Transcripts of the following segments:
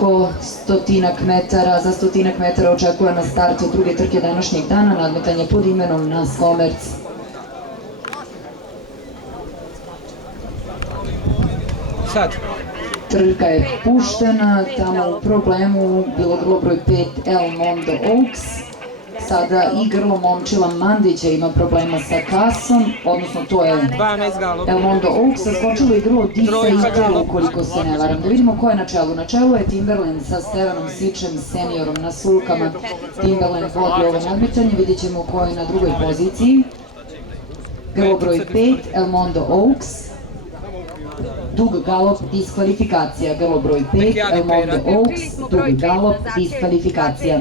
oko za stotinak metara očekuje na start druge trke današnjeg dana, nadmetanje pod imenom Nas Komerc. Sad. Trka je puštena, tamo u problemu bilo grlo broj 5 El Mondo Oaks. Sada i grlo momčila Mandića ima problema sa kasom, odnosno to je El Mondo Oaks, skočilo i grlo Disa i Teo, ukoliko se ne varam. Da vidimo ko je na čelu. Na čelu je Timberland sa Stevanom Sičem, seniorom na sulkama. Timberland vodi ovo nadmetanje, vidjet ćemo ko je na drugoj poziciji. Grlo broj 5, El Mondo Oaks. Dug galop, diskvalifikacija. Grlo broj 5, El Mondo Oaks, dug galop, diskvalifikacija.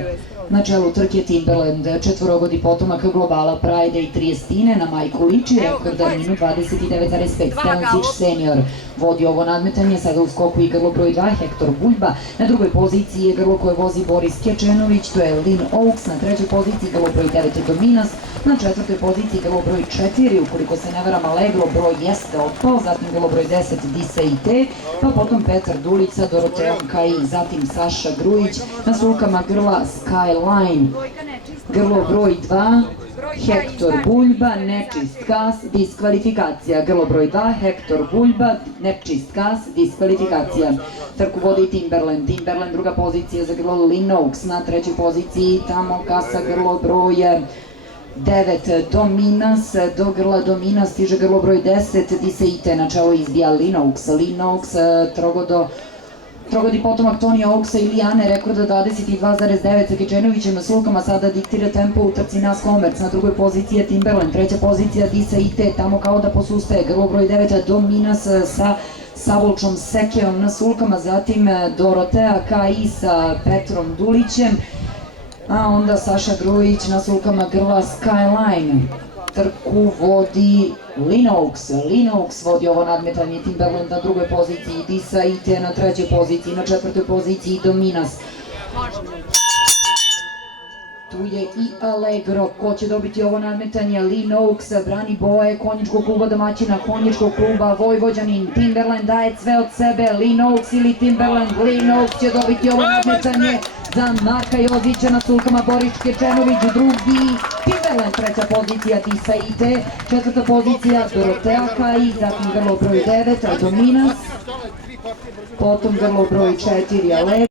Na čelu trke Timberland, četvorogodi potomak globala Pride i Triestine, na majku liči, rekorda minut 29,5. Stevan Sič senior vodi ovo nadmetanje, sada u skoku i grlo broj 2, Hektor Buljba. Na drugoj poziciji je grlo koje vozi Boris Kečenović, to je Lin Oaks. Na trećoj poziciji grlo broj 9 Dominas. Na četvrtoj poziciji grlo broj 4, ukoliko se ne varam, Allegro broj jeste otpao, zatim grlo broj 10 Disa i Te, pa potom Petar Dulić sa Doroteom Kai, zatim Saša Grujić. Na sulkama grla Skyline, grlo broj 2, Hektor Buljba, nečist kas, diskvalifikacija. Grlo broj 2, Hektor Buljba, nečist kas, diskvalifikacija. Trku vodi Timberland. Timberland druga pozicija za grlo Lin Oaks. Na trećoj poziciji tamo kasa grlo broj 9 Dominas, do grla Dominas stiže grlo broj 10 Diseite, na čelo izbija Lin Oaks. Lin Oaks, trogodi potomak Tonija Oaksa i Lijane, rekorda 22,9 sa Kečenovićem na sulkama, sada diktira tempo u trci Nas Komerc. Na drugoj poziciji je Timberland, treća pozicija Diseite, tamo kao da posustaje. Grlo broj 9 Dominas sa Savolčom Sekeom na sulkama, zatim Dorotea Kai sa Petrom Dulićem, a onda Saša Grujić na sulkama grla Skyline. Trku vodi Lin Oaks. Lin Oaks vodi ovo nadmetanje. Timberland na drugoj poziciji, Disa i Te na trećoj poziciji, na četvrtoj poziciji Dominas. Tu je i Allegro. Ko će dobiti ovo nadmetanje? Lin Oaks brani boje konjičkog kluba domaćina, konjičkog kluba Vojvođanin. Timberland daje sve od sebe. Lin Oaks ili Timberland? Lin Oaks će dobiti ovo nadmetanje. Za Marka Jozića na sulkama Boris Kečenović, drugi Timberland, treća pozicija Disa i Te, četvrta pozicija Dorotea Kai, zatim grlo broj 9 Dominas, potom grlo broj 4 Allegro.